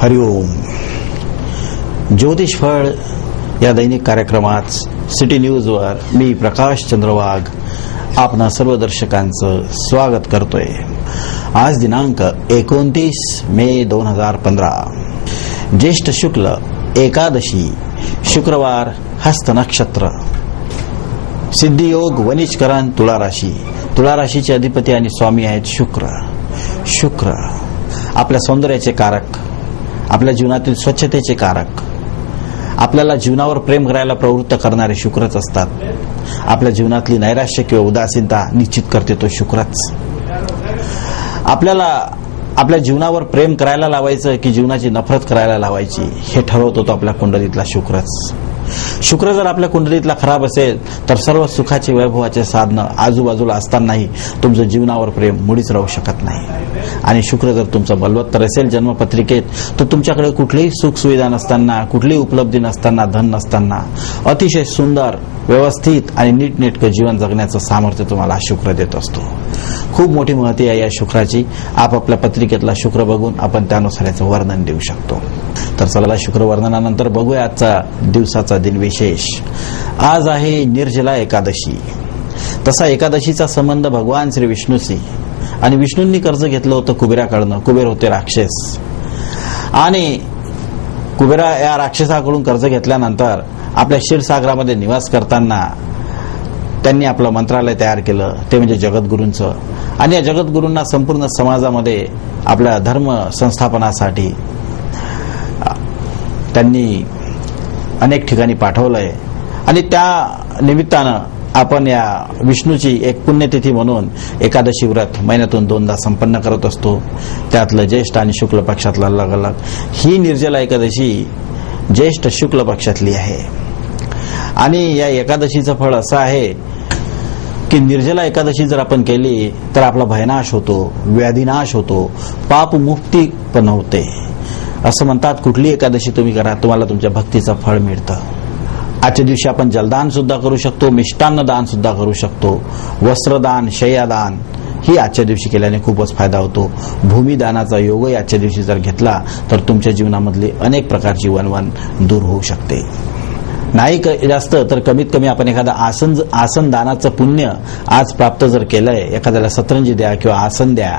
हरिओम. ज्योतिष फळ या दैनिक कार्यक्रमात सिटी न्यूजवर मी प्रकाश चंद्र वाघ आपणा सर्व दर्शकांचं स्वागत करतोय. आज दिनांक 29 मे 2015, ज्येष्ठ शुक्ल एकादशी, शुक्रवार, हस्त नक्षत्र, सिद्धियोग, वनिजकरण, तुला राशी. तुला राशीचे अधिपती आणि स्वामी आहेत शुक्र. आपल्या सौंदर्याचे कारक, आपल्या जीवनातील स्वच्छतेचे कारक, आपल्याला जीवनावर प्रेम करायला प्रवृत्त करणारे शुक्रच असतात. आपल्या जीवनातली नैराश्य किंवा उदासीनता निश्चित करते तो शुक्रच. आपल्याला आपल्या जीवनावर प्रेम करायला लावायचं की जीवनाची नफरत करायला लावायची हे ठरवतो तो आपल्या कुंडलीतला शुक्रच. शुक्र जर आपल्या कुंडलीतला खराब असेल तर सर्व सुखाचे वैभवाचे साधनं आजूबाजूला असतानाही तुमचं जीवनावर प्रेम मुळीच राहू शकत नाही. आणि शुक्र जर तुमचं बलवत्तर असेल जन्मपत्रिकेत तर तुमच्याकडे कुठलीही सुख सुविधा नसताना, कुठलीही उपलब्धी नसताना, धन नसताना अतिशय सुंदर, व्यवस्थित आणि नीटनेटकं जीवन जगण्याचं सामर्थ्य तुम्हाला शुक्र देत असतो. खूप मोठी महती आहे या शुक्राची. आपापल्या पत्रिकेतला शुक्र बघून आपण त्यानुसार याचं वर्णन देऊ शकतो. तर चला शुक्र वर्णनानंतर बघूया आजचा दिवसाचा दिनविशेष. आज आहे निर्जला एकादशी. तसा एकादशीचा संबंध भगवान श्री विष्णूशी. आणि विष्णूंनी कर्ज घेतलं होतं कुबेराकडनं. कुबेर होते राक्षस आणि कुबेरा या राक्षसाकडून कर्ज घेतल्यानंतर आपल्या क्षीरसागरामध्ये निवास करताना त्यांनी आपलं मंत्रालय तयार केलं, ते म्हणजे जगद्गुरूंचं. आणि या जगद्गुरूंना संपूर्ण समाजामध्ये आपल्या धर्म संस्थापनासाठी त्यांनी अनेक ठिकाणी पाठवलंय. आणि त्या निमित्तानं आपण या विष्णूची एक पुण्यतिथी म्हणून एकादशी व्रत महिन्यातून 2दा संपन्न करत असतो. त्यातलं ज्येष्ठ आणि शुक्ल पक्षातलं अलग अलग. ही निर्जला एकादशी ज्येष्ठ शुक्ल पक्षातली आहे. आणि या एकादशीचं फळ असं आहे की निर्जला एकादशी जर आपण केली तर आपला भयनाश होतो, व्याधीनाश होतो, पाप मुक्ती पण होते. असं म्हणतात कुठली एकादशी तुम्ही करा, तुम्हाला तुमच्या भक्तीचं फळ मिळतं. आजच्या दिवशी आपण जलदान सुद्धा करू शकतो, मिष्टान्न दान सुद्धा करू शकतो, वस्त्रदान, शय्यादान ही आजच्या दिवशी केल्याने खूपच फायदा होतो. भूमिदानाचा योगही आजच्या दिवशी जर घेतला तर तुमच्या जीवनामधली अनेक प्रकारची वणवण दूर होऊ शकते. नाही जास्त तर कमीत कमी आपण एखादा आसन दानाचं पुण्य आज प्राप्त जर केलंय, एखाद्याला सतरंजी द्या किंवा आसन द्या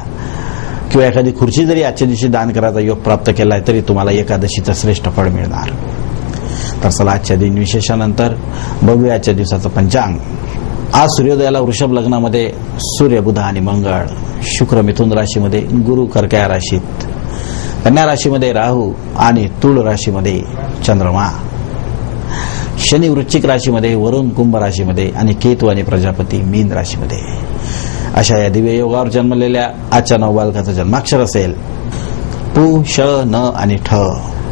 किंवा एखादी खुर्ची जरी आजच्या दिवशी दान करायचा योग प्राप्त केलाय तरी तुम्हाला एकादशीचं श्रेष्ठ फळ मिळणार. तर चला आजच्या दिन विशेषानंतर बघूया आजच्या दिवसाचं पंचांग. आज सूर्योदयाला वृषभ लग्नामध्ये सूर्य, बुध आणि मंगळ, शुक्र मिथुन राशीमध्ये, गुरु कर्क राशीत, कन्या राशीमध्ये राहू आणि तुळ राशीमध्ये चंद्रमा, शनी वृश्चिक राशीमध्ये, वरुण कुंभ राशीमध्ये आणि केतू आणि प्रजापती मीन राशीमध्ये. अशा या दिव्य योगावर जन्मलेल्या आजच्या 9 बालकाचं जन्माक्षर असेल पु, श, न आणि ठ.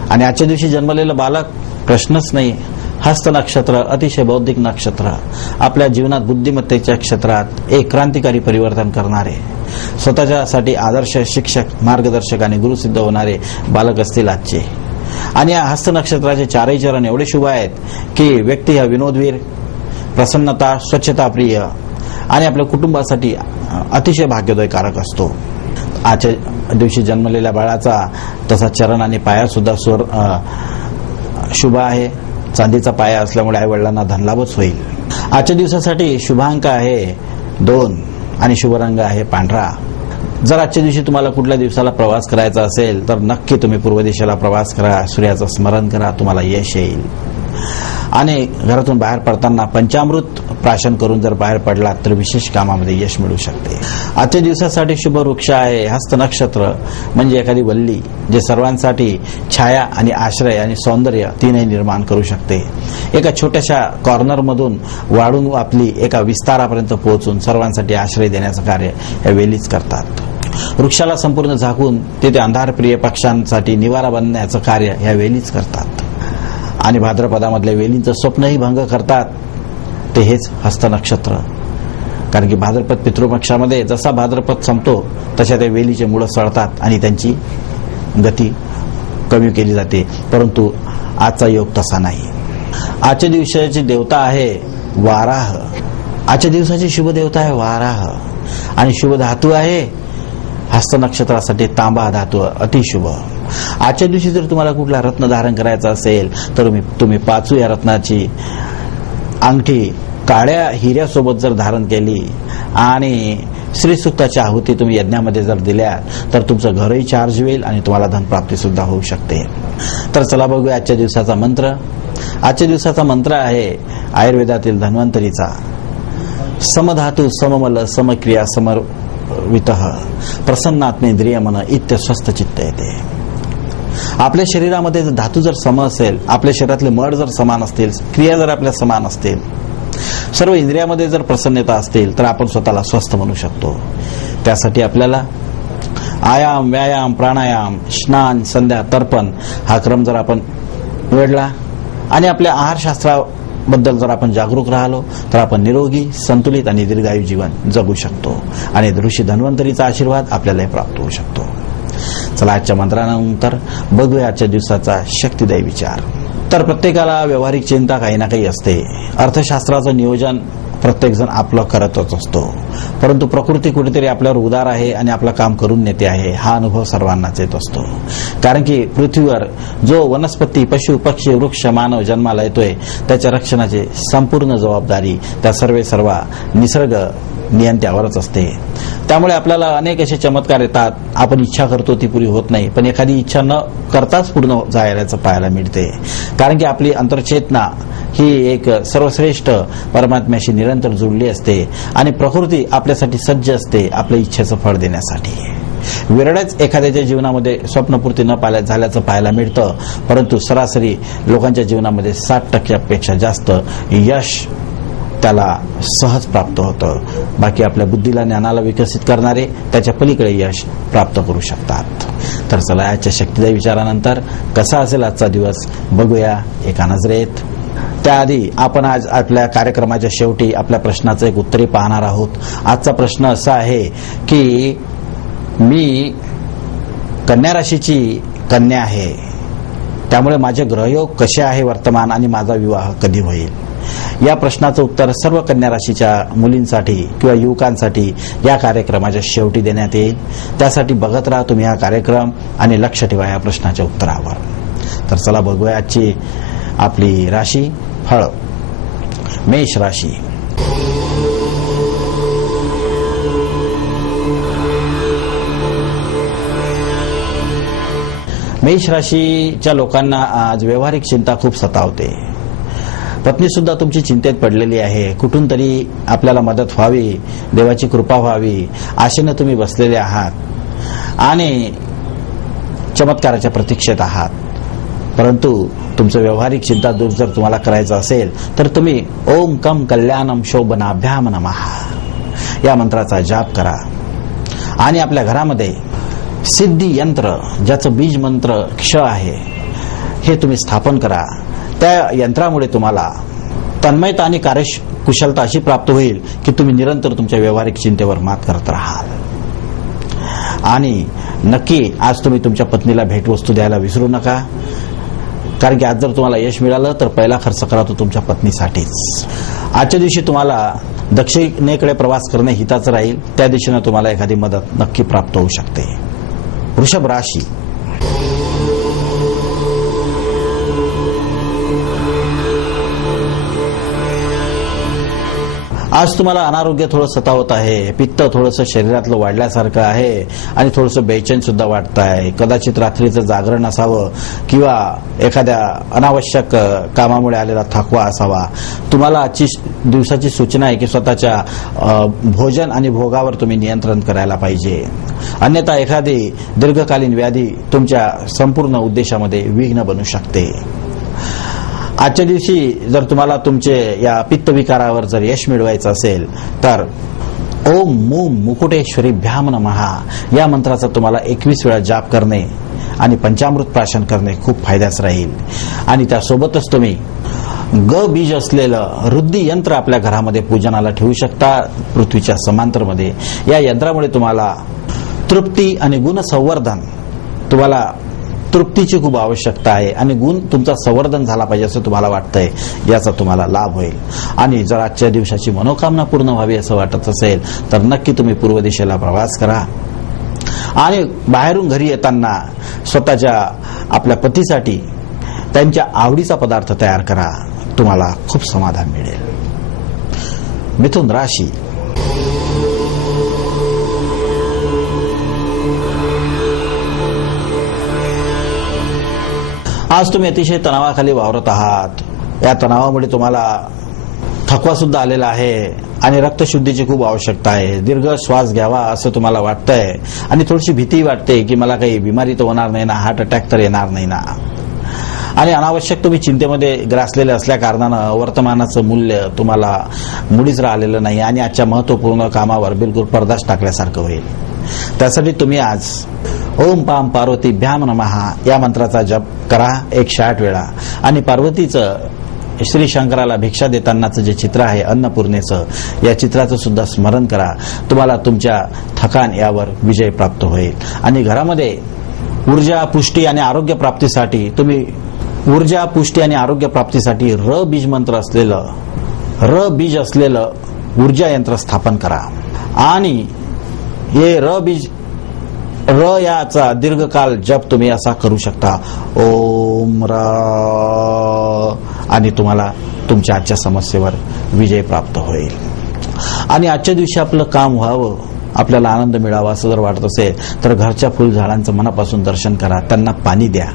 आणि आजच्या दिवशी जन्मलेलं बालक प्रश्नच नाही. हस्त नक्षत्र अतिशय बौद्धिक नक्षत्र, आपल्या जीवनात बुद्धिमत्तेच्या क्षेत्रात एक क्रांतिकारी परिवर्तन करणारे, स्वतःच्यासाठी आदर्श शिक्षक, मार्गदर्शक आणि गुरुसिद्ध होणारे बालक असतील आजचे. आणि या हस्त नक्षत्राचे 4ही चरण एवढे शुभ आहेत की व्यक्ती हा विनोदवीर, प्रसन्नता, स्वच्छता प्रिय आणि आपल्या कुटुंबासाठी अतिशय भाग्योदयकारक असतो. आजच्या दिवशी जन्मलेल्या बाळाचा तसा चरण आणि पाया सुद्धा शुभ आहे. चांदीचा पाया असल्यामुळे आई वडिलांना धनलाभच होईल. आजच्या दिवसासाठी शुभांक आहे 2 आणि शुभ रंग आहे पांढरा. जर आजच्या दिवशी तुम्हाला कुठल्या दिवसाला प्रवास करायचा असेल तर नक्की तुम्ही पूर्व दिशेला प्रवास करा, सूर्याचं स्मरण करा, तुम्हाला यश येईल. आणि घरातून बाहेर पडताना पंचामृत प्राशन करून जर बाहेर पडलात तर विशेष कामामध्ये यश मिळू शकते. आजच्या दिवसासाठी शुभ वृक्ष आहे हस्त नक्षत्र, म्हणजे एखादी वल्ली जे सर्वांसाठी छाया आणि आश्रय आणि सौंदर्य तीनही निर्माण करू शकते. एका छोट्याशा कॉर्नरमधून वाढून आपली एका विस्तारापर्यंत पोहोचून सर्वांसाठी आश्रय देण्याचं कार्य या वेलीच करतात. वृक्षाला संपूर्ण झाकून तिथे अंधारप्रिय पक्ष्यांसाठी निवारा बनण्याचं कार्य ह्या वेलीच करतात. आणि भाद्रपदामधल्या वेलींचं स्वप्नही भंग करतात ते हेच हस्त नक्षत्र. कारण की भाद्रपद पितृपक्षामध्ये जसा भाद्रपद संपतो तशा त्या वेलीचे मुळं सळतात आणि त्यांची गती कमी केली जाते. परंतु आजचा योग तसा नाही. आजच्या दिवसाची देवता आहे वाराह. आजच्या दिवसाची शुभ देवता आहे वाराह आणि शुभ धातू आहे हस्त नक्षत्रासाठी तांबा धातू अतिशुभ. आजच्या दिवशी जर तुम्हाला कुठला रत्न धारण करायचा असेल तर तुम्ही पाचू या रत्नाची अंगठी काळ्या हिऱ्यासोबत जर धारण केली आणि श्रीसूक्ताची आहुती तुम्ही यज्ञामध्ये जर दिल्या तर तुमचं घरही चार्ज होईल आणि तुम्हाला धनप्राप्ती सुद्धा होऊ शकते. तर चला बघूया आजच्या दिवसाचा मंत्र. आजच्या दिवसाचा मंत्र आहे आयुर्वेदातील धन्वंतरीचा. समधातु सममल समक्रिया समर्वितः प्रसन्नात्मेंद्रिय मन इत्य स्वस्थ चित्त येते. आपल्या शरीरामध्ये धातू जर सम असेल, आपल्या शरीरातले मड जर समान असतील, क्रिया जर आपल्या समान असतील, सर्व इंद्रियामध्ये जर प्रसन्नता असतील तर आपण स्वतःला स्वस्थ म्हणू शकतो. त्यासाठी आपल्याला आयाम, व्यायाम, प्राणायाम, स्नान, संध्या, तर्पण हा क्रम जर आपण वेढला आणि आपल्या आहारशास्त्राबद्दल जर आपण जागरूक राहिलो तर आपण निरोगी, संतुलित आणि दीर्घायू जीवन जगू शकतो आणि ऋषी धन्वंतरीचा आशीर्वाद आपल्यालाही प्राप्त होऊ शकतो. चला आजच्या मंत्रानंतर बघूया आजच्या दिवसाचा शक्तिदायी विचार. तर प्रत्येकाला व्यावहारिक चिंता काही ना काही असते. अर्थशास्त्राचं नियोजन प्रत्येक जण आपलं करतच असतो, परंतु प्रकृती कुठेतरी आपल्यावर उदार आहे आणि आपलं काम करून नेते आहे हा अनुभव सर्वांनाच येत असतो. कारण की पृथ्वीवर जो वनस्पती, पशु, पक्षी, वृक्ष, मानव जन्माला येतोय त्याच्या रक्षणाची संपूर्ण जबाबदारी त्या सर्व निसर्ग नियंत्यावरच असते. त्यामुळे आपल्याला अनेक असे चमत्कार येतात. आपण इच्छा करतो ती पुरी होत नाही, पण एखादी इच्छा न करताच पूर्ण जायचं पाहायला मिळते. कारण की आपली अंतर्चेतना ही एक सर्वश्रेष्ठ परमात्म्याशी निरंतर जुळली असते आणि प्रकृती आपल्यासाठी सज्ज असते आपल्या इच्छेचं फळ देण्यासाठी. विरळच एखाद्याच्या जीवनामध्ये स्वप्नपूर्ती न झाल्याचं पाहायला मिळतं, परंतु सरासरी लोकांच्या जीवनामध्ये 60% जास्त यश त्याला सहज प्राप्त होतं. बाकी आपल्या बुद्धीला, ज्ञानाला विकसित करणारे त्याच्या पलीकडे यश प्राप्त करू शकतात. तर चला आजच्या शक्तिदायी विचारानंतर कसा असेल आजचा दिवस बघूया एका नजरेत. त्याआधी आपण आज आपल्या कार्यक्रमाच्या शेवटी आपल्या प्रश्नाचं एक उत्तरही पाहणार आहोत. आजचा प्रश्न असा आहे की मी कन्या राशीची कन्या आहे, त्यामुळे माझे ग्रहयोग कसे आहे वर्तमान आणि माझा विवाह कधी होईल. या प्रश्नाचं उत्तर सर्व कन्या राशीच्या मुलींसाठी किंवा युवकांसाठी या कार्यक्रमाच्या शेवटी देण्यात येईल. त्यासाठी बघत राहा तुम्ही हा कार्यक्रम आणि लक्ष ठेवा या प्रश्नाच्या उत्तरावर. तर चला बघूया आजची आपली राशी फळ. मेष राशी. मेष राशीच्या लोकांना आज व्यावहारिक चिंता खूप सतावते. पत्नी सुद्धा तुमची चिंतेत पडलेली आहे. कुठून तरी आपल्याला मदत व्हावी, देवाची कृपा व्हावी आशेनं तुम्ही बसलेले आहात आणि चमत्काराच्या प्रतीक्षेत आहात. परंतु तुमचं व्यावहारिक चिंता दूर जर तुम्हाला करायचं असेल तर तुम्ही ओम कम कल्याणम शोभनाभ्याम नमः या मंत्राचा जाप करा आणि आपल्या घरामध्ये सिद्धी यंत्र ज्याचं बीज मंत्र क्ष आहे हे तुम्ही स्थापन करा. त्या यंत्रामुळे तुम्हाला तन्मयता आणि कार्यकुशलता अशी प्राप्त होईल की तुम्ही निरंतर तुमच्या व्यावहारिक चिंतेवर मात करत राहाल. आणि नक्की आज तुम्ही तुमच्या पत्नीला भेटवस्तू द्यायला विसरू नका, कारण की आज जर तुम्हाला यश मिळालं तर पहिला खर्च करा तो तुमच्या पत्नीसाठीच. आजच्या दिवशी तुम्हाला दक्षिणेकडे प्रवास करणे हिताचं राहील. त्या दिशेने तुम्हाला एखादी मदत नक्की प्राप्त होऊ शकते. वृषभ राशी. आज तुम्हाला अनारोग्य थोडं सतावत आहे. पित्त थोडंसं शरीरातलं वाढल्यासारखं आहे आणि थोडंसं बेचैन सुद्धा वाटत आहे. कदाचित रात्रीचं जागरण असावं किंवा एखाद्या अनावश्यक कामामुळे आलेला थकवा असावा. तुम्हाला आजची दिवसाची सूचना आहे की स्वतःच्या भोजन आणि भोगावर तुम्ही नियंत्रण करायला पाहिजे, अन्यथा एखादी दीर्घकालीन व्याधी तुमच्या संपूर्ण उद्देशामध्ये विघ्न बनू शकते. आजच्या दिवशी जर तुम्हाला तुमचे या पित्त विकारावर जर यश मिळवायचं असेल तर ओम मूम मुकुटेश्वरीभ्याम नमः या मंत्राचा तुम्हाला 21 वेळा जाप करणे आणि पंचामृत प्राशन करणे खूप फायद्याचं राहील. आणि त्यासोबतच तुम्ही ग बीज असलेलं रुद्धी यंत्र आपल्या घरामध्ये पूजनाला ठेवू शकता पृथ्वीच्या समांतरमध्ये. या यंत्रामुळे तुम्हाला तृप्ती आणि गुण संवर्धन, तुम्हाला तृप्तीची खूप आवश्यकता आहे आणि गुण तुमचा संवर्धन झाला पाहिजे असं तुम्हाला वाटतंय, याचा तुम्हाला लाभ होईल. आणि जर आजच्या दिवसाची मनोकामना पूर्ण व्हावी असं वाटत असेल तर नक्की तुम्ही पूर्व दिशेला प्रवास करा आणि बाहेरून घरी येताना स्वतःच्या आपल्या पतीसाठी त्यांच्या आवडीचा पदार्थ तयार करा, तुम्हाला खूप समाधान मिळेल. मिथुन राशी. आज तुम्ही अतिशय तणावाखाली वावरत आहात. या तणावामुळे तुम्हाला थकवा सुद्धा आलेला आहे आणि रक्तशुद्धीची खूप आवश्यकता आहे. दीर्घ श्वास घ्यावा असं तुम्हाला वाटतंय आणि थोडीशी भीती वाटते की मला काही बिमारी तर होणार नाही ना, हार्ट अटॅक तर येणार नाही ना. आणि अनावश्यक तुम्ही चिंतेमध्ये ग्रासलेले असल्या कारणानं वर्तमानाचं मूल्य तुम्हाला मुळीच राहिलेलं नाही आणि आजच्या महत्वपूर्ण कामावर बिलकुल पडदाच टाकल्यासारखं होईल. त्यासाठी तुम्ही आज ओम पाम पार्वतीभ्याम नमः या मंत्राचा जप करा 108 वेळा आणि पार्वतीचं श्री शंकराला भिक्षा देतानाचं जे चित्र आहे अन्नपूर्णेचं, या चित्राचं सुद्धा स्मरण करा. तुम्हाला तुमच्या थकान यावर विजय प्राप्त होईल. आणि घरामध्ये ऊर्जा पुष्टी आणि आरोग्य प्राप्तीसाठी तुम्ही ऊर्जा पुष्टी आणि आरोग्य प्राप्तीसाठी र बीज मंत्र असलेलं र बीज असलेलं ऊर्जा यंत्र स्थापन करा. आणि हे र बीज र याचा दीर्घकाल जप तुम्ही असा करू शकता, ओम र, आणि तुम्हाला तुमच्या आजच्या समस्येवर विजय प्राप्त होईल. आणि आजच्या दिवशी आपलं काम व्हावं, आपल्याला आनंद मिळावा असं जर वाटत असेल तर घरच्या फुलझाडांचं मनापासून दर्शन करा, त्यांना पाणी द्या,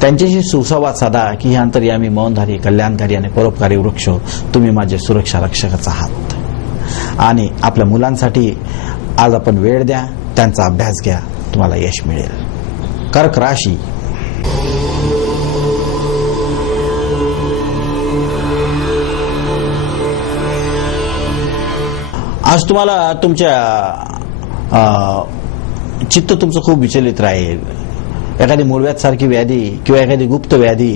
त्यांच्याशी सुसंवाद साधा की हे अंतर्यामी, मौनधारी, कल्याणकारी आणि परोपकारी वृक्ष, तुम्ही माझे सुरक्षा रक्षकच आहात. आणि आपल्या मुलांसाठी आज आपण वेळ द्या, त्यांचा अभ्यास घ्या, तुम्हाला यश मिळेल. कर्क राशी. आज तुम्हाला तुमच्या चित्त तुमचं खूप विचलित राहील. एखादी मूळव्याध सारखी व्याधी किंवा एखादी गुप्त व्याधी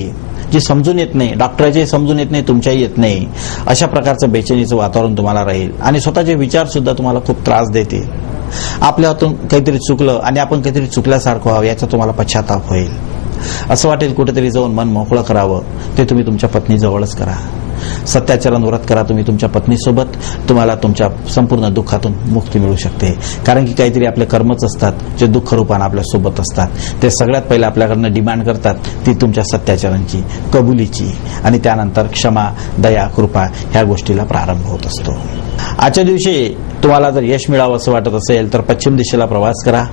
जी समजून येत नाही, डॉक्टरच्याही समजून येत नाही, तुमच्याही येत नाही, अशा प्रकारचं बेचैनीचं वातावरण तुम्हाला राहील. आणि स्वतःचे विचार सुद्धा तुम्हाला खूप त्रास देतील. आपल्या हातून काहीतरी चुकलं आणि आपण काहीतरी चुकल्यासारखं व्हावं याचा तुम्हाला पश्चाताप होईल. असं वाटेल कुठेतरी जाऊन मन मोकळं करावं. ते तुम्ही तुमच्या पत्नीजवळच करा. सत्याचरण व्रत करा तुम्ही तुमच्या पत्नीसोबत. तुम्हाला तुमच्या संपूर्ण दुःखातून मुक्ती मिळू शकते. कारण की काहीतरी आपले कर्मच असतात जे दुःख रूपानं आपल्या सोबत असतात. ते सगळ्यात पहिले आपल्याकडनं डिमांड करतात ती तुमच्या सत्याचरणची, कबुलीची, आणि त्यानंतर क्षमा, दया, कृपा ह्या गोष्टीला प्रारंभ होत असतो. आजच्या दिवशी तुम्हाला जर यश मिळावं असं वाटत असेल तर पश्चिम दिशेला प्रवास करा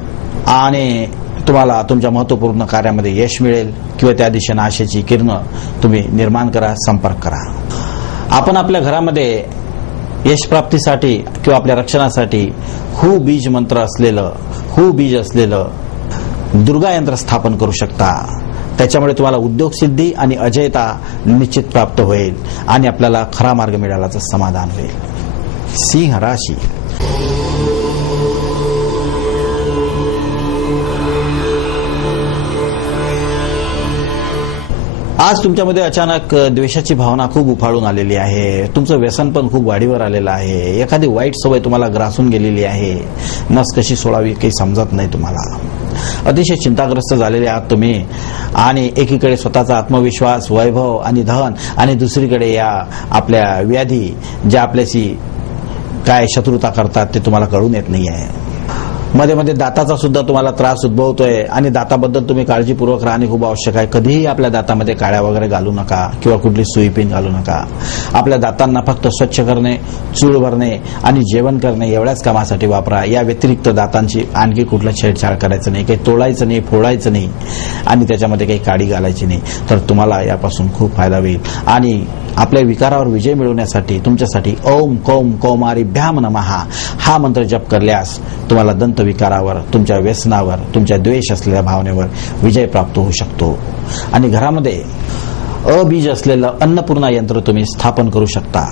आणि तुम्हाला तुमच्या महत्वपूर्ण कार्यामध्ये यश मिळेल किंवा त्या दिशेनं आशेची किरणं तुम्ही निर्माण करा, संपर्क करा. आपण आपल्या घरामध्ये यश प्राप्तीसाठी किंवा आपल्या रक्षणासाठी हू बीज मंत्र असलेलं, हू बीज असलेलं दुर्गा यंत्र स्थापन करू शकता. त्याच्यामुळे तुम्हाला उद्योग सिद्धी आणि अजयता निश्चित प्राप्त होईल आणि आपल्याला खरा मार्ग मिळाल्याचं समाधान होईल. सिंह राशी. आज तुमच्यामध्ये अचानक द्वेषाची भावना खूप उफाळून आलेली आहे. तुमचं व्यसन पण खूप वाढीवर आलेलं आहे. एखादी वाईट सवय तुम्हाला ग्रासून गेलेली आहे. नस कशी सोडावी काही समजत नाही तुम्हाला. अतिशय चिंताग्रस्त झालेले आहात तुम्ही. आणि एकीकडे स्वतःचा आत्मविश्वास, वैभव आणि धन, आणि दुसरीकडे या आपल्या व्याधी ज्या आपल्याशी काय शत्रुता करतात ते तुम्हाला कळून येत नाही आहे. मध्ये मध्ये दाताचा सुद्धा तुम्हाला त्रास उद्भवतोय आणि दाताबद्दल तुम्ही काळजीपूर्वक राहणे खूप आवश्यक आहे. कधीही आपल्या दातामध्ये काळ्या वगैरे घालू नका किंवा कुठली सुई पिन घालू नका. आपल्या दातांना फक्त स्वच्छ करणे, चूळ भरणे आणि जेवण करणे एवढ्याच कामासाठी वापरा. या व्यतिरिक्त दातांची आणखी कुठलं छेडछाड करायचं नाही, काही तोडायचं नाही, फोडायचं नाही आणि त्याच्यामध्ये काही काडी घालायची नाही. तर तुम्हाला यापासून खूप फायदा होईल. आणि आपल्या विकारावर विजय मिळवण्यासाठी तुमच्यासाठी ओम कौम कौमारीभ्याम नमः हा मंत्र जप करल्यास तुम्हाला दंत विकारावर, तुमच्या व्यसनावर, तुमच्या द्वेष असलेल्या भावनेवर विजय प्राप्त होऊ शकतो. आणि घरामध्ये अबीज असलेलं अन्नपूर्णा यंत्र तुम्ही स्थापन करू शकता.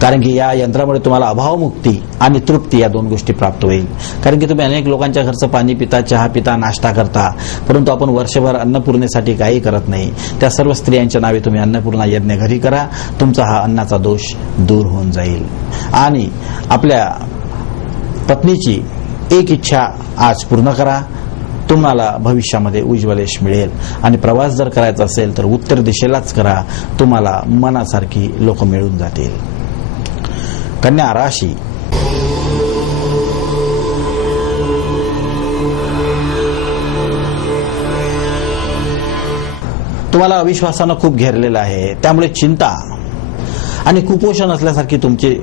कारण की या यंत्रामुळे तुम्हाला अभावमुक्ती आणि तृप्ती या दोन गोष्टी प्राप्त होईल. कारण की तुम्ही अनेक लोकांच्या घरचं पाणी पिता, चहा पिता, नाश्ता करता, परंतु आपण वर्षभर अन्नपूर्णेसाठी काही करत नाही. त्या सर्व स्त्रियांच्या नावे तुम्ही अन्नपूर्णा यज्ञ घरी करा. तुमचा हा अन्नाचा दोष दूर होऊन जाईल. आणि आपल्या पत्नीची एक इच्छा आज पूर्ण करा. तुम्हाला भविष्यामध्ये उज्ज्वल यश मिळेल. आणि प्रवास जर करायचा असेल तर उत्तर दिशेलाच करा. तुम्हाला मनासारखी लोक मिळून जातील. कन्या राशी. तुम्हाला अविश्वासानं खूप घेरलेलं आहे, त्यामुळे चिंता आणि कुपोषण असल्यासारखी तुमची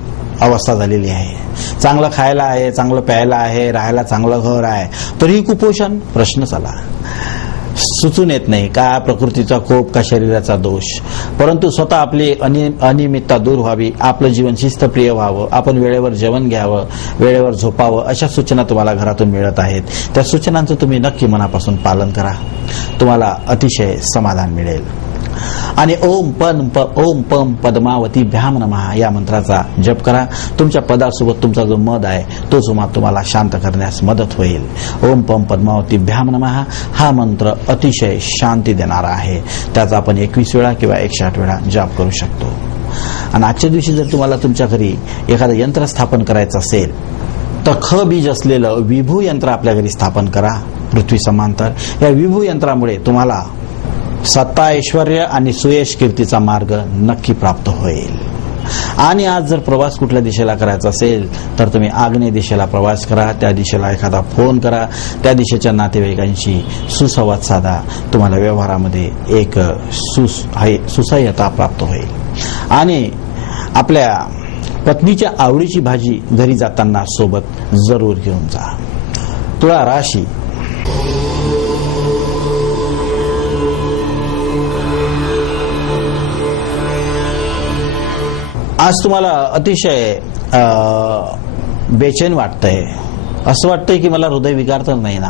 अवस्था झालेली आहे. चांगलं खायला आहे, चांगलं प्यायला आहे, राहायला चांगलं घर आहे, तरीही कुपोषण. प्रश्नच आला. सुचून येत नाही का प्रकृतीचा कोप का शरीराचा दोष. परंतु स्वतः आपली अनियमितता दूर व्हावी, आपलं जीवन शिस्तप्रिय व्हावं, आपण वेळेवर जेवण घ्यावं, वेळेवर झोपावं, अशा सूचना तुम्हाला घरातून मिळत आहेत. त्या सूचनांचं तुम्ही नक्की मनापासून पालन करा. तुम्हाला अतिशय समाधान मिळेल. आणि ओम पम पद्मावती भ्याम नमः या मंत्राचा जप करा. तुमच्या पदासोबत तुमचा जो मद आहे तो तुम्हाला शांत करण्यास मदत होईल. ओम पम पद्मावती भ्याम नमः हा मंत्र अतिशय शांती देणारा आहे. त्याचा आपण 21 वेळा किंवा 108 वेळा जप करू शकतो. आणि आजच्या दिवशी जर तुम्हाला तुमच्या घरी एखादं यंत्र स्थापन करायचं असेल तर ख बीज असलेलं विभू यंत्र आपल्या घरी स्थापन करा. पृथ्वी समांतर या विभू यंत्रामुळे तुम्हाला सत्ता, ऐश्वर्य आणि सुयश कीर्तीचा मार्ग नक्की प्राप्त होईल. आणि आज जर प्रवास कुठल्या दिशेला करायचा असेल तर तुम्ही आग्नेय दिशेला प्रवास करा. त्या दिशेला एखादा फोन करा. त्या दिशेच्या नातेवाईकांशी सुसंवाद साधा. तुम्हाला व्यवहारामध्ये एक सुसह्यता प्राप्त होईल. आणि आपल्या पत्नीच्या आवडीची भाजी घरी जाताना सोबत जरूर घेऊन जा. तुळा राशी. आज तुम्हाला अतिशय बेचैन वाटतंय. असं वाटतंय की मला हृदयविकार तर नाही ना,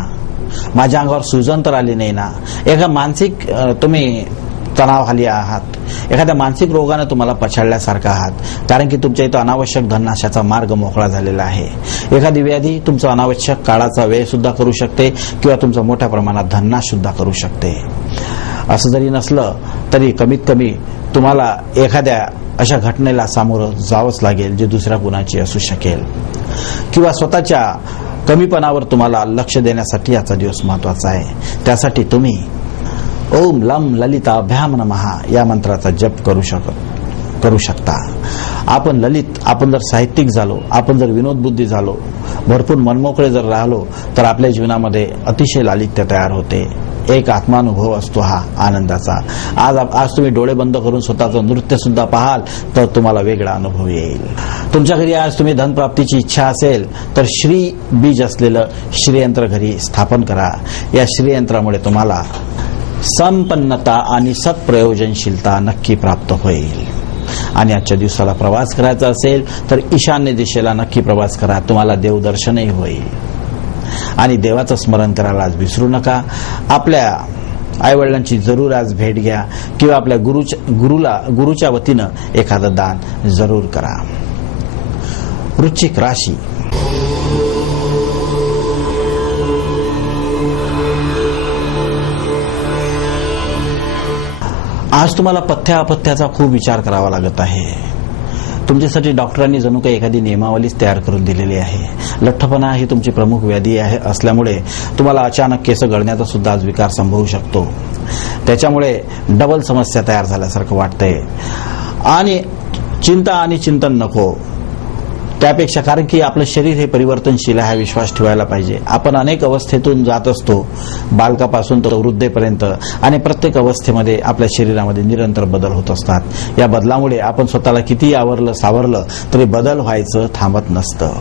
माझ्या अंगावर सूजन तर आली नाही ना. एका मानसिक तुम्ही तणावाखाली आहात. एखाद्या मानसिक रोगाने तुम्हाला पछाडल्यासारखं आहात. कारण की तुमच्या इथं अनावश्यक धननाशाचा मार्ग मोकळा झालेला आहे. एखादी व्याधी तुमचा अनावश्यक काळाचा व्यय सुद्धा करू शकते किंवा तुमचा मोठ्या प्रमाणात धननाश सुद्धा करू शकते. असं जरी नसलं तरी कमीत कमी तुम्हाला एखाद्या अशा घटनेला सामोरं जावंच लागेल जी दुसऱ्या कुणाची असू शकेल. किंवा स्वतःच्या कमीपणावर तुम्हाला लक्ष देण्यासाठी याचा दिवस महत्वाचा आहे. त्यासाठी तुम्ही ओम लम ललिता भ्याम नमः या मंत्राचा जप करू शकता. आपण जर साहित्यिक झालो, आपण जर विनोदबुद्धी झालो, भरपूर मनमोकळे जर राहिलो तर आपल्या जीवनामध्ये अतिशय लालित्य तयार होते. एक आत्मानुभव असतो हा आनंदाचा. आज तुम्ही डोळे बंद करून स्वतःचं नृत्य सुद्धा पाहाल तर तुम्हाला वेगळा अनुभव येईल. तुमच्या घरी आज तुम्ही धनप्राप्तीची इच्छा असेल तर श्री बीज असलेलं श्रीयंत्र घरी स्थापन करा. या श्रीयंत्रामुळे तुम्हाला संपन्नता आणि सत्प्रयोजनशीलता नक्की प्राप्त होईल. आणि आजच्या दिवसाला प्रवास करायचा असेल तर ईशान्य दिशेला नक्की प्रवास करा. तुम्हाला देवदर्शनही होईल. आणि देवाचं स्मरण करायला आज विसरू नका. आपल्या आईवडिलांची जरूर आज भेट घ्या किंवा आपल्या गुरुच्या वतीनं एखादं दान जरूर करा. वृश्चिक राशी. आज तुम्हाला पथ्य अपथ्याचा खूप विचार करावा लागत आहे. तुमच्यासाठी डॉक्टरांनी जणू काही एखादी नियमावलीच तयार करून दिलेली आहे. लठ्ठपणा ही तुमची प्रमुख व्याधी असल्यामुळे तुम्हाला अचानक केस गळण्याचा सुद्धा आज विकार संभवू शकतो. त्याच्यामुळे डबल समस्या तयार झाल्यासारखं वाटतंय. आणि चिंता आणि चिंतन नको त्यापेक्षा, कारण की आपलं शरीर हे परिवर्तनशील आहे हा विश्वास ठेवायला पाहिजे. आपण अनेक अवस्थेतून जात असतो, बालकापासून तर वृद्धेपर्यंत, आणि प्रत्येक अवस्थेमध्ये आपल्या शरीरामध्ये निरंतर बदल होत असतात. या बदलामुळे आपण स्वतःला किती आवरलं सावरलं तरी बदल व्हायचं थांबत नसतं.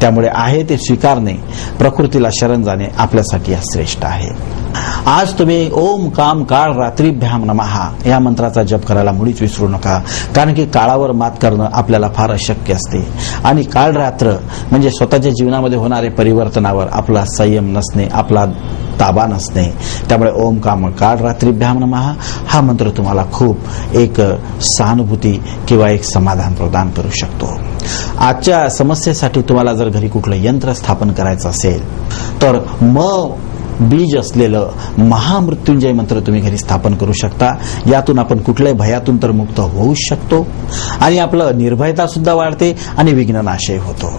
त्यामुळे आहे ते स्वीकारणे, प्रकृतीला शरण जाणे आपल्यासाठी श्रेष्ठ आहे. आज तुम्ही ओम काम काळ रात्री भ्याम नमः या मंत्राचा जप करायला मुळीच विसरू नका. कारण की काळावर मात करणं आपल्याला फार अशक्य असते. आणि काळ रात्र म्हणजे स्वतःच्या जीवनामध्ये होणारे परिवर्तनावर आपला संयम नसणे, आपला ताबा नसणे. त्यामुळे ओम काम काळ रात्री भ्याम नमः हा मंत्र तुम्हाला खूप एक सहानुभूती किंवा एक समाधान प्रदान करू शकतो. आजच्या समस्येसाठी तुम्हाला जर घरी कुठलं यंत्र स्थापन करायचं असेल तर बीज असलेलं महामृत्युंजय मंत्र तुम्ही घरी स्थापन करू शकता. यातून आपण कुठल्याही भयातून तर मुक्त होऊ शकतो आणि आपलं निर्भयता सुद्धा वाढते आणि विघ्ननाशय होतो.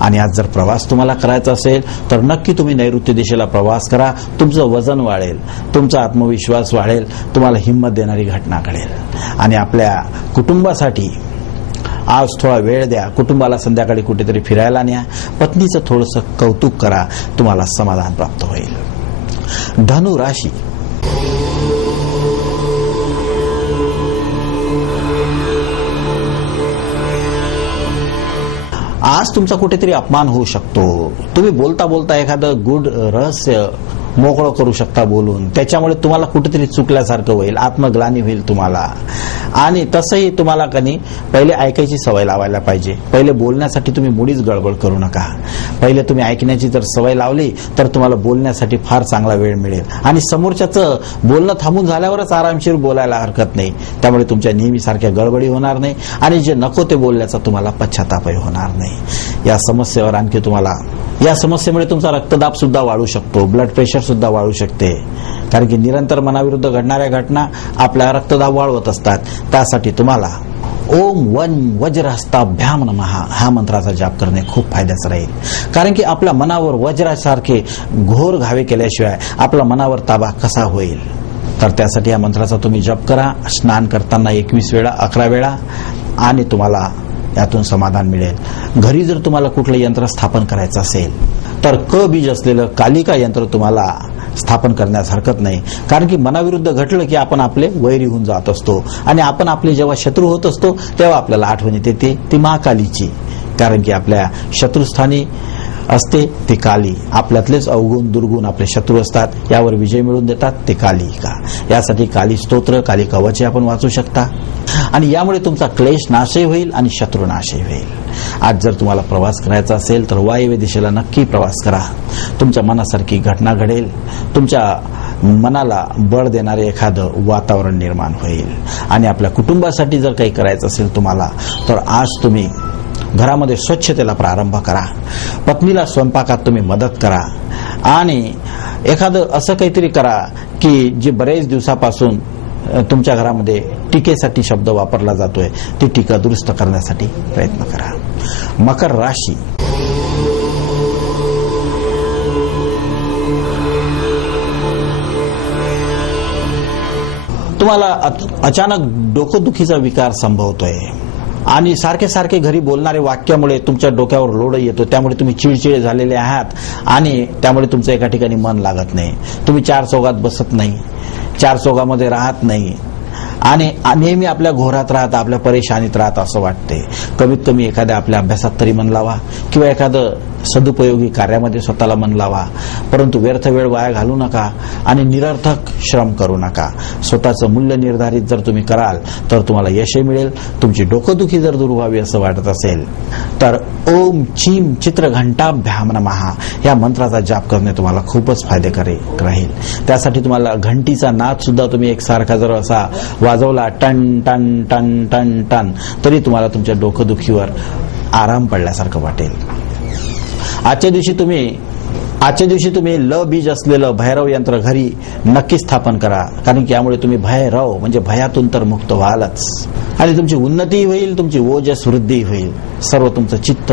आणि आज जर प्रवास तुम्हाला करायचा असेल तर नक्की तुम्ही नैऋत्य दिशेला प्रवास करा. तुमचं वजन वाढेल, तुमचा आत्मविश्वास वाढेल, तुम्हाला हिंमत देणारी घटना घडेल. आणि आपल्या कुटुंबासाठी आज थोडा वेळ द्या. कुटुंबाला संध्याकाळी कुठेतरी फिरायला न्या. पत्नीचं थोडंसं कौतुक करा. तुम्हाला समाधान प्राप्त होईल. धनु राशी. आज तुमचा कुठेतरी अपमान होऊ शकतो. तुम्ही बोलता बोलता एखादं गुढ रहस्य मोकळं करू शकता बोलून, त्याच्यामुळे तुम्हाला कुठेतरी चुकल्यासारखं होईल, आत्मग्लानी होईल तुम्हाला. आणि तसंही तुम्हाला कधी पहिले ऐकायची सवय लावायला पाहिजे. पहिले बोलण्यासाठी तुम्ही मुळीच गडबड करू नका. पहिले तुम्ही ऐकण्याची जर सवय लावली तर तुम्हाला बोलण्यासाठी फार चांगला वेळ मिळेल. आणि समोरच्याचं बोलणं थांबून झाल्यावरच आरामशीर बोलायला हरकत नाही. त्यामुळे तुमच्या नेहमीसारख्या गडबडी होणार नाही आणि जे नको ते बोलण्याचा तुम्हाला पश्चातापही होणार नाही. या समस्येवर आणखी तुम्हाला, या समस्येमुळे तुमचा रक्तदाब सुद्धा वाढू शकतो, ब्लड प्रेशर सुद्धा वाढू शकते. कारण की निरंतर मनाविरुद्ध घडणाऱ्या घटना आपला रक्तदाब वाढवत असतात. त्यासाठी तुम्हाला ओम वन वज्रहस्ताभ्याम नमः हा मंत्राचा जाप करणे खूप फायद्याचं राहील. कारण की आपल्या मनावर वज्रासारखे घोर घावे केल्याशिवाय आपल्या मनावर ताबा कसा होईल. तर त्यासाठी या मंत्राचा तुम्ही जप करा. स्नान करताना 21 वेळा, 11 वेळा, आणि तुम्हाला यातून समाधान मिळेल. घरी जर तुम्हाला कुठलं यंत्र स्थापन करायचं असेल तर क बीज असलेलं कालिका यंत्र तुम्हाला स्थापन करण्यास हरकत नाही. कारण की मनाविरुद्ध घटलं की आपण आपले वैरी होऊन जात असतो आणि आपण आपले जेव्हा शत्रू होत असतो तेव्हा आपल्याला आठवण येते ती महाकालीची. कारण की आपल्या शत्रुस्थानी असते ती काली. आपल्यातलेच अवगुण दुर्गुण आपले शत्रू असतात, यावर विजय मिळवून देतात ते कालिका. यासाठी काली स्तोत्र, काली कवचे आपण वाचू शकता आणि यामुळे तुमचा क्लेश नाशही होईल आणि शत्रू नाशही होईल. आज जर तुम्हाला प्रवास करायचा असेल तर वायव्य दिशेला नक्की प्रवास करा. तुमच्या मनासारखी घटना घडेल. तुमच्या मनाला बळ देणारे एखादं वातावरण निर्माण होईल. आणि आपल्या कुटुंबासाठी जर काही करायचं असेल तुम्हाला तर आज तुम्ही घरामध्ये स्वच्छतेला प्रारंभ करा. पत्नीला स्वयंपाकात तुम्ही मदत करा आणि एखादं असं काहीतरी करा की जे बरेच दिवसापासून तुमच्या घरामध्ये टीकेसाठी शब्द वापरला जातोय ती टीका दुरुस्त करण्यासाठी प्रयत्न करा. मकर राशी, तुम्हाला अचानक डोकंदुखीचा विकार संभवतोय आणि सारखे सारखे घरी बोलणारे वाक्यामुळे तुमच्या डोक्यावर लोड येतो. त्यामुळे तुम्ही चिडचिड झालेले आहात आणि त्यामुळे तुमचं एका ठिकाणी मन लागत नाही. तुम्ही चार चौघात बसत नाही, चार चौघामध्ये राहत नाही आणि नेहमी आपल्या घोरात राहत, आपल्या परेशानीत राहत असं वाटते. कमीत कमी एखाद्या आपल्या अभ्यासात तरी मन लावा किंवा एखादं सदुपयोगी कार्यामध्ये स्वतःला मन लावा. परंतु व्यर्थ वेळ वाया घालू नका आणि निरर्थक श्रम करू नका. स्वतःचं मूल्य निर्धारित जर तुम्ही कराल तर तुम्हाला यशही मिळेल. तुमची डोकंदुखी जर दूर व्हावी असं वाटत असेल तर ओम चीम चित्रघंटाभ्याम नमः या मंत्राचा जाप करणे तुम्हाला खूपच फायदेकारी राहील. त्यासाठी तुम्हाला घंटीचा नाद सुद्धा तुम्ही एकसारखा जर असा वाजवला टन टन टन टन टन तरी तुम्हाला तुमच्या डोकंदुखीवर आराम पडल्यासारखं वाटेल. आजच्या दिवशी तुम्ही ल बीज असलेलं भैरव यंत्र घरी नक्की स्थापन करा. कारण की यामुळे तुम्ही भैरव म्हणजे भयातून तर मुक्त व्हालच आणि तुमची उन्नती होईल, तुमची ओजस वृद्धी होईल. सर्व तुमचं चित्त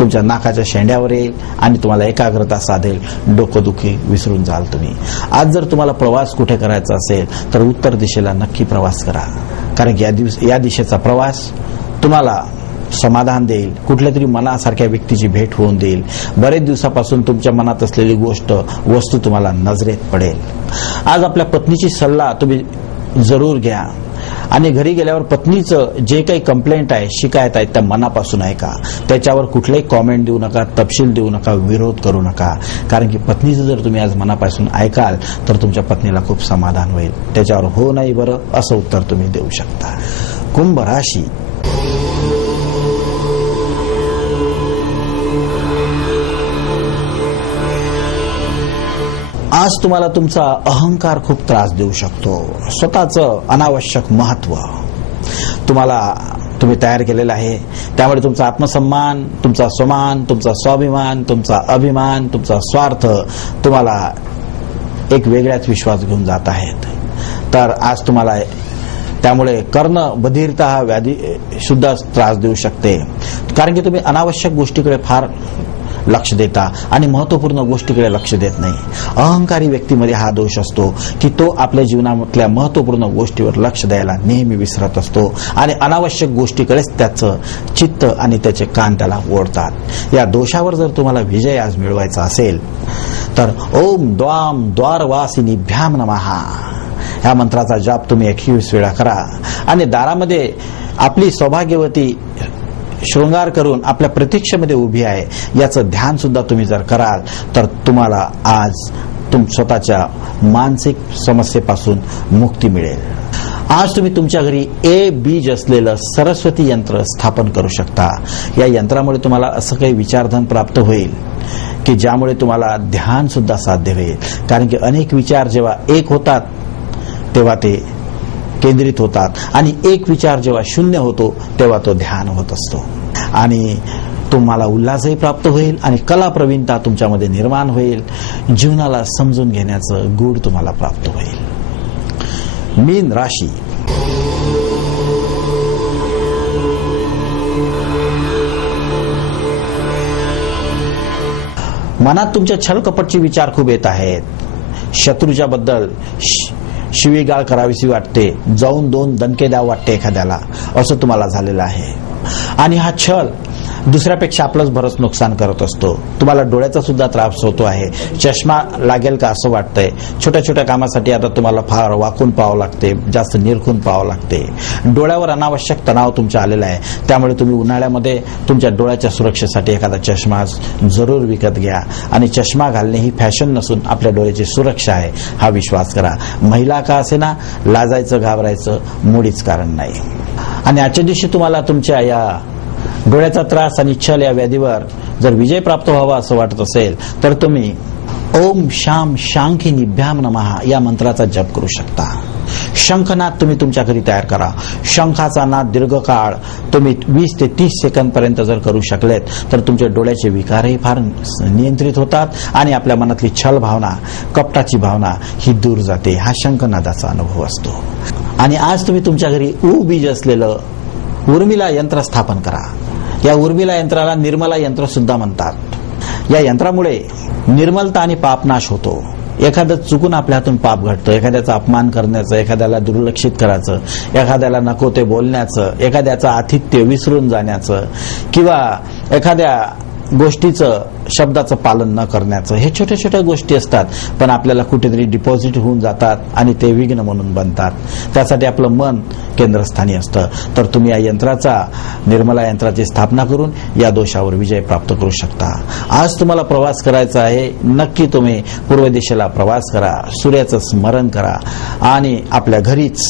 तुमच्या नाकाच्या शेंड्यावर येईल आणि तुम्हाला एकाग्रता साधेल. डोकंदुखी विसरून जाल तुम्ही. आज जर तुम्हाला प्रवास कुठे करायचा असेल तर उत्तर दिशेला नक्की प्रवास करा. कारण की या दिशेचा प्रवास तुम्हाला समाधान देईल. कुठल्या तरी मनासारख्या व्यक्तीची भेट होऊन देईल. बरेच दिवसापासून तुमच्या मनात असलेली गोष्ट वस्तू तुम्हाला नजरेत पडेल. आज आपल्या पत्नीची सल्ला तुम्ही जरूर घ्या आणि घरी गेल्यावर पत्नीचं जे काही कंप्लेंट आहे, शिकायत आहे त्या मनापासून ऐका. त्याच्यावर कुठलेही कॉमेंट देऊ नका, तपशील देऊ नका, विरोध करू नका. कारण की पत्नीचं जर तुम्ही आज मनापासून ऐकाल तर तुमच्या पत्नीला खूप समाधान होईल. त्याच्यावर हो नाही बरं असं उत्तर तुम्ही देऊ शकता. कुंभ राशी, आज तुम्हाला तुमचा अहंकार खूप त्रास देऊ शकतो. स्वतःचं अनावश्यक महत्व तुम्ही तयार केलेलं आहे. त्यामुळे तुमचा आत्मसन्मान, तुमचा स्वमान, तुमचा स्वाभिमान, तुमचा अभिमान, तुमचा स्वार्थ तुम्हाला एक वेगळ्याच विश्वास घेऊन जात आहेत. तर आज तुम्हाला त्यामुळे कर्ण बधिरता हा व्याधी सुद्धा त्रास देऊ शकते. कारण की तुम्ही अनावश्यक गोष्टीकडे फार लक्ष देता आणि महत्वपूर्ण गोष्टीकडे लक्ष देत नाही. अहंकारी व्यक्तीमध्ये हा दोष असतो की तो आपल्या जीवनातल्या महत्वपूर्ण गोष्टीवर लक्ष द्यायला नेहमी विसरत असतो आणि अनावश्यक गोष्टीकडेच त्याचं चित्त आणि त्याचे कान त्याला ओढतात. या दोषावर जर तुम्हाला विजय आज मिळवायचा असेल तर ओम द्वाम द्वारवासिनी भ्याम नमः या मंत्राचा जाप तुम्ही 21 वेळा करा आणि दारामध्ये आपली सौभाग्यवती शृंगार करून आपल्या प्रतीक्षेमध्ये उभी आहे याचं ध्यान सुद्धा तुम्ही जर कराल तर तुम्हाला आज स्वतःच्या मानसिक समस्येपासून मुक्ती मिळेल. आज तुम्ही तुमच्या घरी ए बीज असलेलं सरस्वती यंत्र स्थापन करू शकता. या यंत्रामुळे तुम्हाला असं काही विचारधन प्राप्त होईल की ज्यामुळे तुम्हाला ध्यान सुद्धा साध्य होईल. कारण की अनेक विचार जेव्हा एक होतात तेव्हा ते केंद्रित होतात आणि एक विचार जेव्हा शून्य होतो तेव्हा तो ध्यान होत असतो आणि तुम्हाला उल्हासही प्राप्त होईल आणि कला प्रवीणता तुमच्यामध्ये निर्माण होईल. जीवनाला समजून घेण्याचं गूढ तुम्हाला प्राप्त होईल. मीन राशी. मनात तुमच्या छलकपटचे विचार खूप येत आहेत. शत्रूच्या बद्दल शिवीगाळ करावीशी वाटते, जाऊन 2 दणके द्यावं वाटते एखाद्याला, असं तुम्हाला झालेलं आहे. आणि हा छल दुसऱ्यापेक्षा आपलंच बरंच नुकसान करत असतो. तुम्हाला डोळ्याचा सुद्धा त्रास होतो आहे. चष्मा लागेल का असं वाटतंय. छोट्या छोट्या कामासाठी आता तुम्हाला फार वाकून पाहावं लागते, जास्त निरखून पाहावं लागते. डोळ्यावर अनावश्यक तणाव तुमचा आलेला आहे. त्यामुळे तुम्ही उन्हाळ्यामध्ये तुमच्या डोळ्याच्या सुरक्षेसाठी एखादा चष्मा जरूर विकत घ्या आणि चष्मा घालणे ही फॅशन नसून आपल्या डोळ्याची सुरक्षा आहे हा विश्वास करा. महिला का असेना, लाजायचं घाबरायचं मुळीच कारण नाही. आणि आजच्या दिवशी तुम्हाला तुमच्या या डोळ्याचा त्रास आणि छल या व्याधीवर जर विजय प्राप्त व्हावा असं वाटत असेल तर तुम्ही ओम शाम शांखी निभ्याम नमः या मंत्राचा जप करू शकता. शंखनाद तुम्ही तुमच्या घरी तयार करा. शंखाचा नाद दीर्घकाळ तुम्ही 20 ते 30 सेकंद पर्यंत जर करू शकलेत तर तुमच्या डोळ्याचे विकारही फार नियंत्रित होतात आणि आपल्या मनातली छल भावना, कपटाची भावना ही दूर जाते. हा शंखनादाचा अनुभव असतो. आणि आज तुम्ही तुमच्या घरी ऊ बीज असलेलं उर्मिला यंत्र स्थापन करा. या उर्मिला यंत्राला निर्मला यंत्र सुद्धा म्हणतात. या यंत्रामुळे निर्मलता आणि पापनाश होतो. एखादं चुकून आपल्या हातून पाप घडतं, एखाद्याचा अपमान करण्याचं, एखाद्याला दुर्लक्षित करायचं, एखाद्याला नको ते बोलण्याचं, एखाद्याचं आतिथ्य विसरून जाण्याचं किंवा एखाद्या गोष्टीचं शब्दाचं पालन न करण्याचं, हे छोट्या छोट्या गोष्टी असतात पण आपल्याला कुठेतरी डिपॉझिट होऊन जातात आणि ते विघ्न म्हणून बनतात. त्यासाठी आपलं मन केंद्रस्थानी असतं. तर तुम्ही या यंत्राचा, निर्मला यंत्राची स्थापना करून या दोषावर विजय प्राप्त करू शकता. आज तुम्हाला प्रवास करायचा आहे, नक्की तुम्ही पूर्व दिशेला प्रवास करा, सूर्याचं स्मरण करा आणि आपल्या घरीच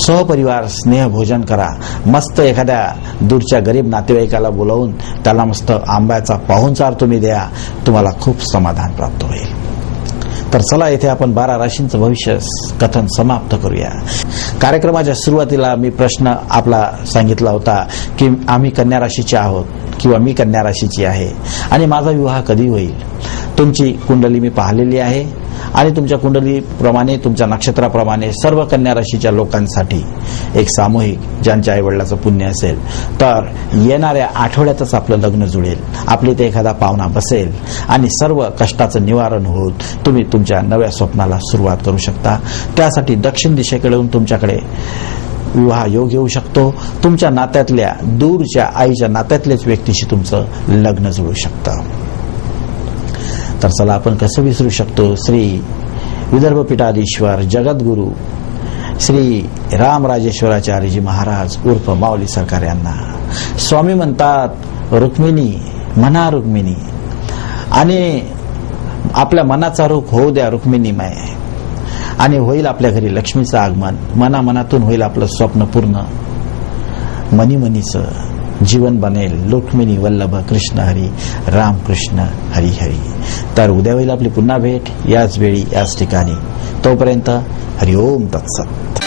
सहपरिवार स्नेहभोजन करा. मस्त एखाद्या दूरच्या गरीब नातेवाईकाला बोलावून त्याला मस्त आंब्याचा पाहुणचार तुम्ही द्या. तुम्हाला खूप समाधान प्राप्त होईल. तर चला इथे आपण 12 राशींचं भविष्य कथन समाप्त करूया. कार्यक्रमाच्या सुरुवातीला मी प्रश्न आपला सांगितला होता की आम्ही कन्या राशीचे आहोत किंवा मी कन्या राशीची आहे आणि माझा विवाह कधी होईल. तुमची कुंडली मी पाहिलेली आहे आणि तुमच्या कुंडलीप्रमाणे, तुमच्या नक्षत्राप्रमाणे सर्व कन्या राशीच्या लोकांसाठी एक सामूहिक, ज्यांच्या आईवडिलाचं पुण्य असेल तर येणाऱ्या आठवड्यातच आपलं लग्न जुळेल, आपली ते एखादा पाहुणा बसेल आणि सर्व कष्टाचं निवारण होत तुम्ही तुमच्या नव्या स्वप्नाला सुरुवात करू शकता. त्यासाठी दक्षिण दिशेकडून तुमच्याकडे विवाह योग येऊ शकतो. तुमच्या नात्यातल्या, दूरच्या आईच्या नात्यातल्याच व्यक्तीशी तुमचं लग्न जुळू शकतं. तर चला आपण कसं विसरू शकतो श्री विदर्भ पीठाधीश्वर जगद्गुरु श्री रामराजेश्वराचार्यजी महाराज उर्फ माऊली सरकार यांना. स्वामी म्हणतात रुक्मिणी, म्हणा रुक्मिणी, आणि आपल्या मनाचा रूप होऊ द्या रुक्मिणीमय आणि होईल आपल्या घरी लक्ष्मीचं आगमन. मनामनातून होईल आपलं स्वप्न पूर्ण. मनीमनीचं जीवन बनेल रुक्मिणी वल्लभ कृष्ण हरी, रामकृष्ण हरी हरी. तर उद्या होईल आपली पुन्हा भेट याच वेळी याच ठिकाणी. तोपर्यंत हरिओम तत्सत.